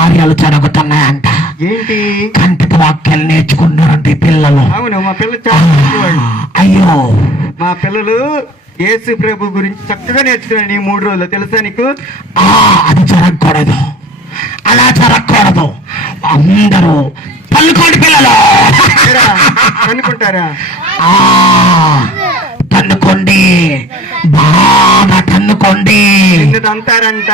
కార్యాలు జరుగుతున్నాయంట. ఏంటి? కంటిత వాక్యాలు నేర్చుకున్నారంట పిల్లలు. అవును, మా పిల్లలు చాలా మంచివాళ్ళు. అయ్యో, మా పిల్లలు యేసు ప్రభు గురించి చక్కగా నేర్చుకున్నాను ఈ 3 రోజులు. తెలుసా నీకు? అది జరగకూడదు, అలా జరగకూడదు. అందరూ తల్లుకోండి పిల్లలు, అనుకుంటారా? తన్నుకోండి, బాగా తన్నుకోండి. తంతారంట,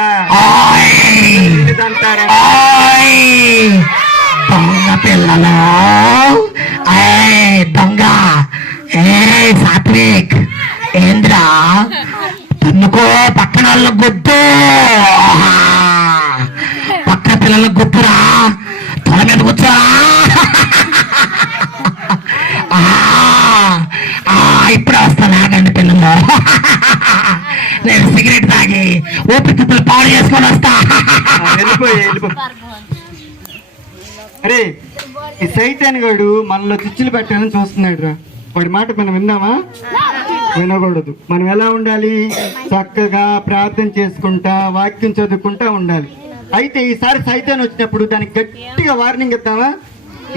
దొంగ పిల్లలు, దొంగ. సాత్విక్, ఏంద్రా తన్నుకో, పక్కన వాళ్ళ గుద్దు, పక్క పిల్లల గుద్దురా, తల మీద కూర్చోరా. ఇప్పుడు వస్తా, లాగండి పిల్లలు. నేను సిగరెట్ తాగి ఊపిరితిత్తులు పాడు చేసుకొని వస్తా. అరే, ఈ సైతాన్ గాడు మనలో చిచ్చులు పెట్టాలని చూస్తున్నాడు రా. వాడి మాట మనం విన్నామా? వినకూడదు. మనం ఎలా ఉండాలి? చక్కగా ప్రార్థన చేసుకుంటా, వాక్యం చదువుకుంటా ఉండాలి. అయితే ఈసారి సైతాన్ వచ్చినప్పుడు దానికి గట్టిగా వార్నింగ్ ఇద్దామా?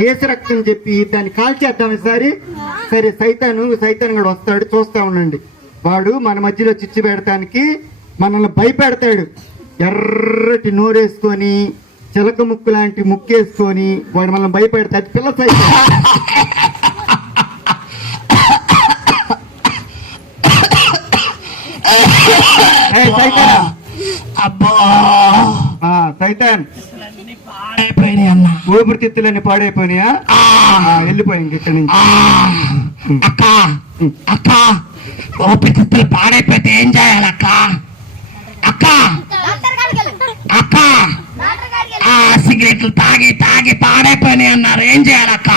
ఏసు రక్తం చెప్పి దాన్ని కాల్చేద్దాం ఈసారి. సరే, సైతాన్ గడు వస్తాడు, చూస్తా ఉండండి. వాడు మన మధ్యలో చిచ్చు పెడతానికి మనల్ని భయపెడతాడు. ఎర్రటి నోరేసుకొని, చిలక ముక్కు లాంటి ముక్కేసుకొని వాడు మనల్ని భయపెడతాడు. పిల్ల సైతాన్. సైతాన్, ఊపిరితిత్తులన్నీ పాడైపోయినాయా? వెళ్ళిపోయింది ఇక్కడి నుంచి. అక్క అక్క, ఊపిరితిత్తులు పాడైపోతే ఏం చేయాలక్క? అక్క అక్క, సిగరెట్లు తాగి తాగి పాడైపోయినాయి అన్నారు, ఏం చేయాలక్క?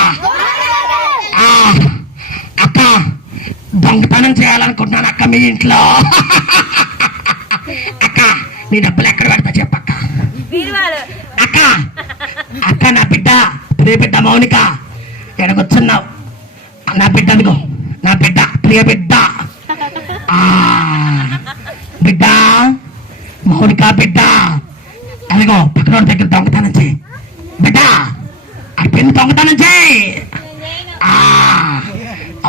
అక్క, దొంగతనం చేయాలనుకుంటున్నాను అక్క మీ ఇంట్లో. అక్క, నీ డబ్బులు ఎక్కడ పెడతా చెప్పక్క. అక్క అక్క, నా బిడ్డ, ప్రియ బిడ్డ మౌనిక, ఎడగొచ్చున్నావు. నా బిడ్డ, అదిగో నా బిడ్డ, ప్రియ బిడ్డ, బిడ్డ మౌనిక, బిడ్డ అదిగో పక్కన దగ్గర దొంగతనం చేయి బిడ్డ. ఆ పెన్ను దొంగతనం చేయి.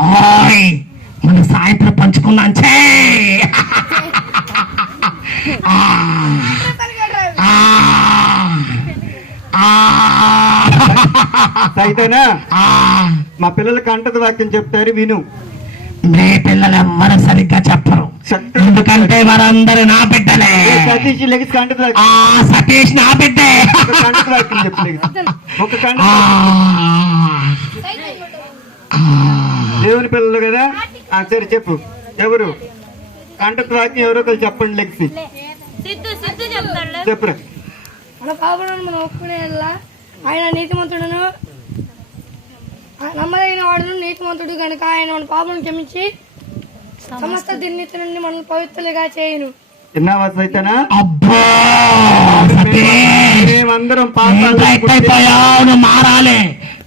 ఓయ్, మనం సాయంత్రం పంచుకున్నాం చేయి. సైతానా, మా పిల్లలకి అంటది వాక్యం చెప్తారు, విను. మీ పిల్లలు ఎవ్వరు సరిగ్గా చెప్పరు, ఎందుకంటే వారందరూ నా బిడ్డలే. సతీష్ లెగిసి కంటది సతీష్ నా బిడ్డే. వాక్యం చెప్పు. ఒక దేవుని పిల్లలు కదా. సరే చెప్పు, ఎవరు కంటది వాక్యం? ఎవరో ఒకరు చెప్పండి. లెగిసి చెప్పురా. మన పాపను మనం ఒప్పుకునేలా ఆయన నీతిమంతుడును, నమ్మదగిన వాడును, నీతిమంతుడు కనుక ఆయన మన పాపను క్షమించి సమస్త దుర్నీతి నుండి మనల్ని పవిత్రులుగా చేయును. విన్నావా సైతానా? అబ్బా, మేమందరం పాపాలు మారాలి,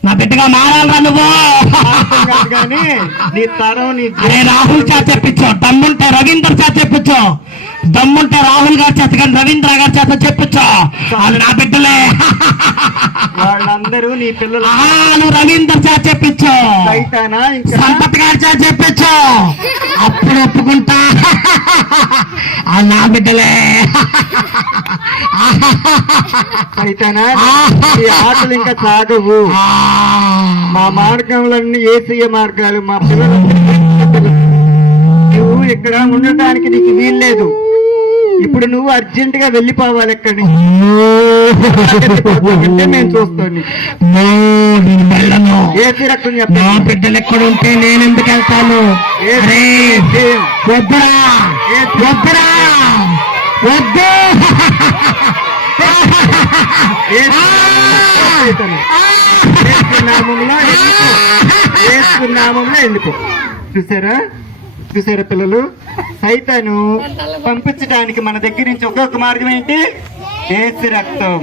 నా బిడ్డగా మారాలరా నువ్వు. కానీ నీ తరం, నీ రాహుల్ చా చెప్పించు, దమ్ముంటే రవీందర్ చా చెప్పించు, దమ్ముంటే రాహుల్ గారి చేత కానీ రవీంద్ర గారి చేత చెప్పించు, వాళ్ళు నా బిడ్డలే. వాళ్ళందరూ నీ పిల్లలు. నువ్వు రవీందర్ చా చెప్పించు, సంపత్ గారి చా చెప్పించు, అప్పుడు ఒప్పుకుంటా. వాళ్ళు నా బిడ్డలే. సైతానా, ఈ ఆటలు ఇంకా సాగవు. మా మార్గంలన్నీ ఏసీయ మార్గాలు. మా పిల్లలు నువ్వు ఇక్కడ ఉండటానికి నీకు వీల్లేదు. ఇప్పుడు నువ్వు అర్జెంట్ గా వెళ్ళిపోవాలి ఎక్కడి నుంచి. నేను చూస్తాను. ఏసీ రక్తం నా బిడ్డలు ఎక్కడ ఉంటే నేను ఎందుకు వెళ్తాను? వద్దురా వద్దురా వద్దు. నామంలో ఎందుకు? చూసారా పిల్లలు? సైతాను పంపించడానికి మన దగ్గర నుంచి ఒక్కొక్క మార్గం ఏంటి? యేసు రక్తం.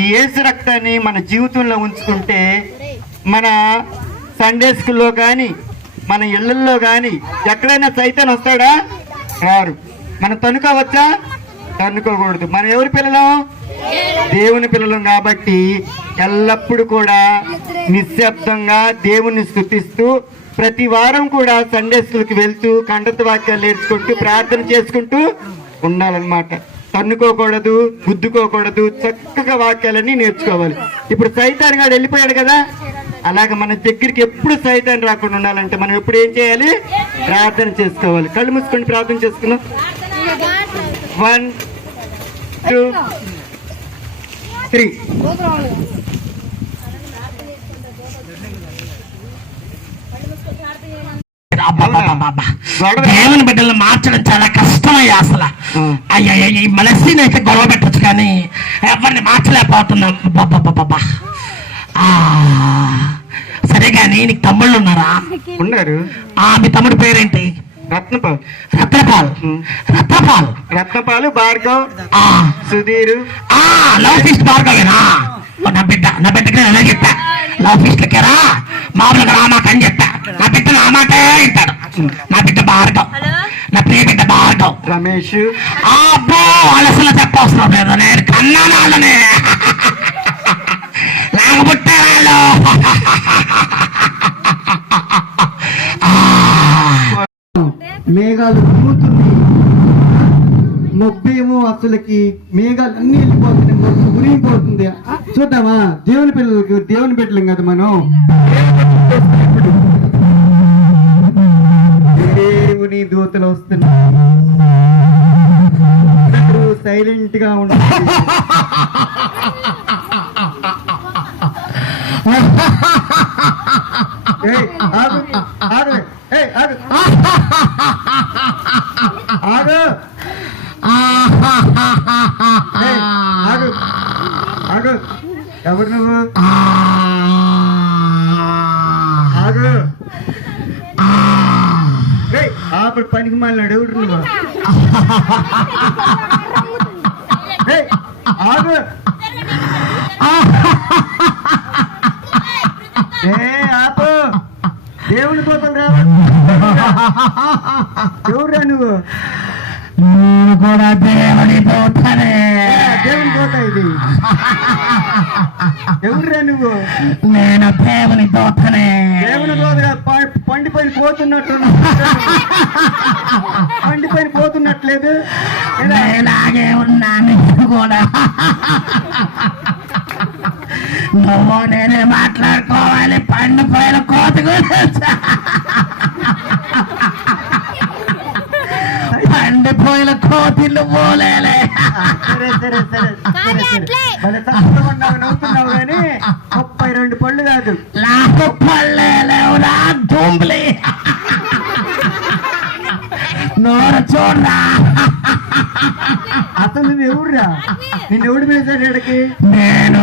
ఈ యేసు రక్తాన్ని మన జీవితంలో ఉంచుకుంటే మన సండే స్కూల్లో కానీ, మన ఇళ్లల్లో కానీ ఎక్కడైనా సైతాన్ వస్తాడా? రారు. మనం తనుకోవచ్చా? తన్నుకోకూడదు. మనం ఎవరి పిల్లలం? దేవుని పిల్లలం. కాబట్టి ఎల్లప్పుడూ కూడా నిశ్శబ్దంగా దేవుణ్ణి స్తుతిస్తూ ప్రతి వారం కూడా సండే స్కూల్కి వెళ్తూ కంఠత వాక్యాలు నేర్చుకుంటూ ప్రార్థన చేసుకుంటూ ఉండాలన్నమాట. తన్నుకోకూడదు, గుద్దుకోకూడదు, చక్కగా వాక్యాలన్నీ నేర్చుకోవాలి. ఇప్పుడు సైతాన్ గాడు వెళ్ళిపోయాడు కదా, అలాగే మన దగ్గరికి ఎప్పుడు సైతాన్ రాకుండా ఉండాలంటే మనం ఎప్పుడు ఏం చేయాలి? ప్రార్థన చేసుకోవాలి. కళ్ళు మూసుకొని ప్రార్థన చేసుకున్నాం. 1 2 3. అబ్బబ్బబ్బబ్బబ్బ. దేవుని బిడ్డలు మార్చడం చాలా కష్టమయ్యా అసలు. అయ్యా ఈ మనస్సుని అయితే గొడవ పెట్టచ్చు కానీ ఎవరిని మార్చలేకపోతున్నాం. అబ్బబ్బబ్బబ్బబ్బా. సరే కానీ నీకు తమ్ముళ్ళు ఉన్నారా? ఉన్నారు. మీ తమ్ముడి పేరేంటి? రత్నపాల్. రత్నపాల్. రత్నపాల్. రత్నపాలు, భార్గవ్, సుధీర్. లవ్ ఫీస్ట్ భార్గవేనా? నా బిడ్డకి నేను చెప్పా, లవ్ ఫీస్ట్లకి రా, మామూలుగా రామాక అని చెప్పా. నా బిడ్డ నా మాటే వింటాడు. నా బిడ్డ భార్గవ్, నా ప్రియ బిడ్డ భార్గవ్. రమేష్. అబ్బో అలసలు చెప్పవసరం లేదు, నేను కన్నాను వాళ్ళని, లేకపోతే వాళ్ళు. మేఘాలు ఊరుతుంది, మొబ్బేమో అసలుకి మేఘాలు అన్ని వెళ్ళిపోతున్నాయి, మొబ్బు ఉరిగిపోతుంది. చూద్దామా? దేవుని పిల్లలకి, దేవుని బిడ్డలం కదా మనం. దేవుని దూతలు వస్తున్నాయి, సైలెంట్ గా ఉంటుంది. ఆగు ఆగు ఆగు ఆగు ఆగు ఆగు. ఎవరు నువ్వు? ఆగు. ఆపడు, పనికి మాలినాడు. ఎవరు నువ్వు? ఆగు. ఆపు. దేవుని పోతలు రావు. ఎవరురా నువ్వు? నేను కూడా దేవుని పోతానే. దేవుని పోత ఇది. ఎవరురా నువ్వు? నేను దేవుని పోతానే. దేవుని పోతగా పండిపోయిన పోతున్నట్టు, పండిపోయిన పోతున్నట్లేదు. ఇలాగే ఉన్నాను కూడా. నువ్వు నేనే మాట్లాడుకోవాలి పండిపోయిన కోత గురించి. పండిపోయిన కోతిళ్ళు పోలేలే. సరే సరే సరే సరే నవ్వుతున్నావు కానీ 32 పళ్ళు కాదు. నాకు పళ్ళే లేవురా దుంబలి. నోరు చూడరా. అసలు నువ్వు ఎవరురా? నిన్ను ఎవడు మేసాడు ఇక్కడికి? నేను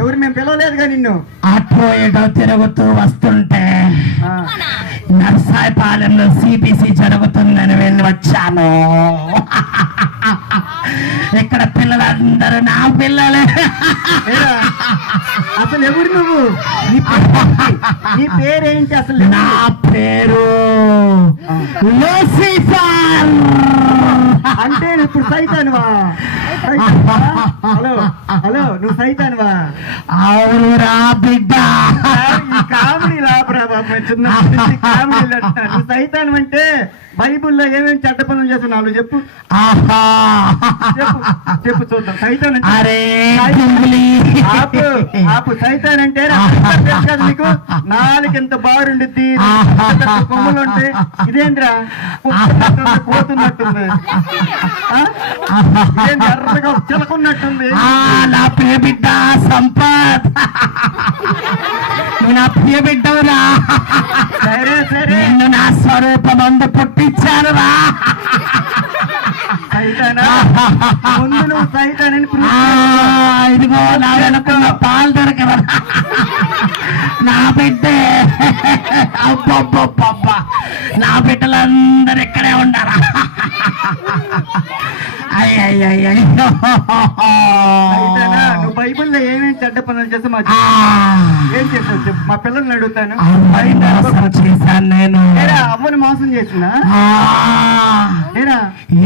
ఎవరు? మేము పిలవలేదుగా నిన్ను. అటో ఇటో తిరుగుతూ వస్తుంటే నర్సాయిపాలెంలో సిపిసి జరుగుతుందని వెళ్ళి వచ్చాను. ఇక్కడ పిల్లలందరూ నా పిల్లలే. అసలు ఎవరు నువ్వు? నీ పేరేంటి అసలు? నా పేరు లూసిఫర్. అంటే ఇప్పుడు సైతానువా? హలో హలో, నువ్వు సైతానువా? అవును రా బిడ్డ. కామెడీ లాభరా బాబా, చిన్న కామెడీ. నువ్వు సైతాను అంటే బైబుల్లో ఏమేమి చెడ్డ పనులు చేస్తున్నావు చెప్పు. చెప్పు చెప్పు చూద్దాం. సైతాన్ అరే ఆపు ఆపు. సైతాన్ అంటే నీకు నాలుగింత బారుండిద్ది, కొమ్ములు ఉంటాయి. ఇదేంద్రా పోతున్నట్టుంది, ఎర్రగా చిలకున్నట్టుంది. నా ప్రియ బిడ్డ సంపత్, నా ప్రియ బిడ్డవురా. సరే సరే, నిన్ను నా స్వరూపమందు పుట్టించాను రా. సైతానా? ముందు నువ్వు సైతానని ఇదిగో నా వెనుకున్న పాలు దొరకరా నా బిడ్డే. అబ్బబ్బబ్బ, నా బిడ్డలందరూ ఇక్కడే ఉండారా. అయ్యయ్యో, నువ్వు బైబిల్లో ఏమేమి చెడ్డ పనులు చేస్తే మా ఏం చేస్తావు చెప్పు. మా పిల్లల్ని అడుగుతాను. చేశాను నేను. అవ్వని మోసం చేసినా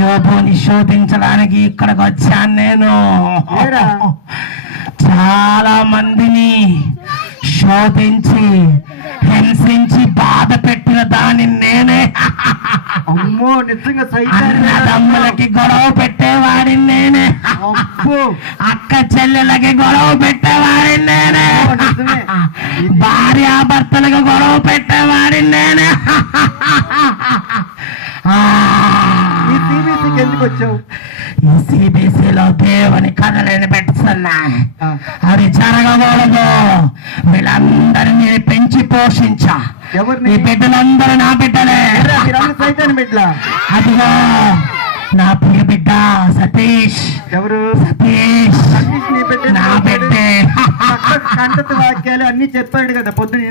యోబుని శోధించడానికి ఇక్కడికి వచ్చాను నేను. ఏరా? చాలా మందిని శోధించి హింసించి బాధ పెట్టిన దాన్ని నేనే. అమ్మో నిజంగా సైతాన్ అన్నదమ్ములకి గొడవ పెట్టేవాడిని నేనే. అబ్బో అక్క చెల్లెలకి గొడవ పెట్టేవాడిని నేనే. నిజమే. భార్యాభర్తలకు గొడవ పెట్టేవాడిని నేనే. ఈ టీవీసీకి ఎందుకు వచ్చావు? ఈ సిబిసిలో దేవుని కథలని పెట్టుతున్నా. అది జరగకూడదు. వీళ్ళందరినీ పెంచి పోషించా. ఎవరిని? ఈ బిడ్డలందరూ నా బిడ్డలే. మీరందరూ సైతాన్ బిడ్డలా? అదిగో నా ప్రియ బిడ్డ సతీష్. ఎవరు? సతీష్ సతీష్ నీ బిడ్డ? నా బిడ్డే. కంటత వాక్యాలు అన్ని చెప్పాడు కదా పొద్దున.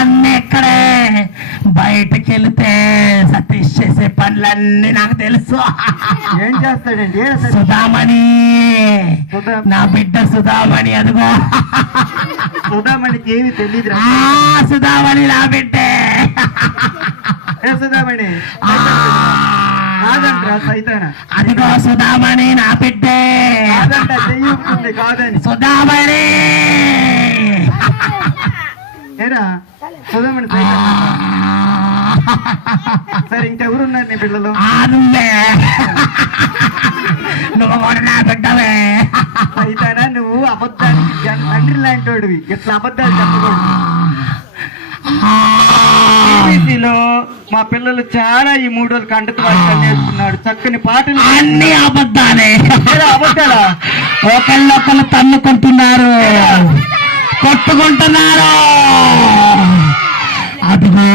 అన్ని ఇక్కడే. బయటకు వెళితే సతీష్ చేసే పనులన్నీ నాకు తెలుసు. ఏం చేస్తాడండి? సుధామణి, నా బిడ్డ సుధామణి. అదిగో సుధామణికి ఏమి తెలియదు. సుధామణి నా బిడ్డే. ఏ సుధామణి? కాదంటరా సైతాన. అదిగో సుధామణి నా బిడ్డే. కాదంట, చెయ్యి కాదని. సుధామణి ఏరా సుధామణి సైతాన్. సరే ఇంకెవరున్నారు నీ పిల్లలు? నువ్వే. నువ్వు కూడా నా బిడ్డవే. సైతానా నువ్వు అబద్ధానికి తండ్రి లాంటి వాడివి. ఇట్లా అబద్ధాలు చెప్పకూడదు. టీవీసీలో మా పిల్లలు చాలా ఈ 3 రోజులు కంటత వాక్యాలు నేర్చుకున్నాడు. చక్కని పాటలు. అన్ని అబద్ధాలే. అబద్ధాలా? ఒకళ్ళొకళ్ళు తన్నుకుంటున్నారు, కొట్టుకుంటున్నారు. అదిగో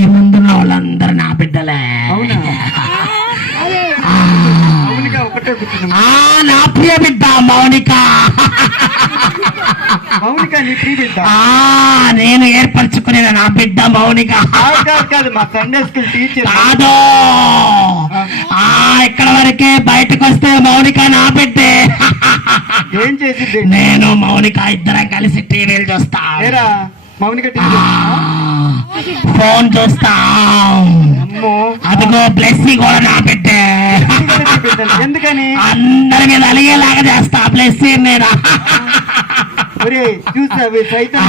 ఈ ముందున్న వాళ్ళందరూ నా బిడ్డలే. అవునా? మౌనిక ఒకటే కూర్చుంది. నా ప్రియ బిడ్డ మౌనిక. మౌనిక నీ ప్రియ బిడ్డ? నేను ఏర్పరచుకునే నా బిడ్డ మౌనిక. కాదు మా సండే స్కూల్ టీచర్. కాదు, ఇక్కడ వరకే. బయటకు వస్తే మౌనిక నా బిడ్డే. ఏం చేసింది? నేను మౌనిక ఇద్దరం కలిసి టీవీలు చూస్తాం. ఏరా మౌనిక టీవీ ఫోన్ చూస్తాం. అమ్మో అదిగో బ్లెస్సీ కూడా నా బిడ్డే. ఎందుకని? అందరి మీద అలిగేలాగా చేస్తా బ్లెస్సీ నేను. చూసావి సైతం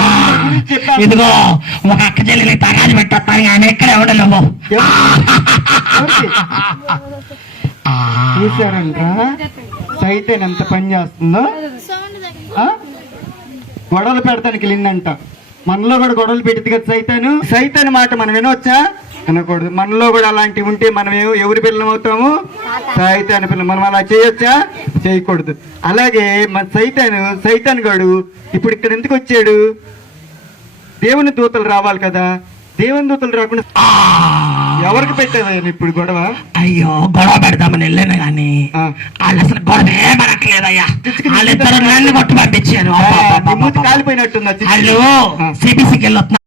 చెప్పాను. ఇదిగో ఒక అక్క చెల్లెలి తగాది పెట్టేస్తాను కానీ ఎక్కడ ఎవడలేవు. చూసారంట్రా సైతం ఎంత పని చేస్తుందో. గొడవలు పెడతానికి వెళ్ళిందంట. మనలో కూడా గొడవలు పెట్టింది కదా సైతాను. సైతాన్ మాట మనం వినవచ్చా? వినకూడదు. మనలో కూడా అలాంటివి ఉంటే మనం ఎవరి పిల్లలు అవుతాము? సైతాన్ పిల్లలు. మనం అలా చేయొచ్చా? చేయకూడదు. అలాగే మన సైతాన్ గాడు ఇప్పుడు ఇక్కడ ఎందుకు వచ్చాడు? దేవుని దూతలు రావాలి కదా. దేవుని దూతలు రాకుండా ఎవరికి పెట్టావా ఇప్పుడు గొడవ? అయ్యో గొడవ పెడదామని వెళ్ళాను కానీ వాళ్ళు అసలు గొడవే పడట్లేదయ్యా. వాళ్ళిద్దరు నన్ను కొట్టు పంపించారు. కాలిపోయినట్టుంది. వాళ్ళు సిబిసికి వెళ్ళొస్తున్నారు.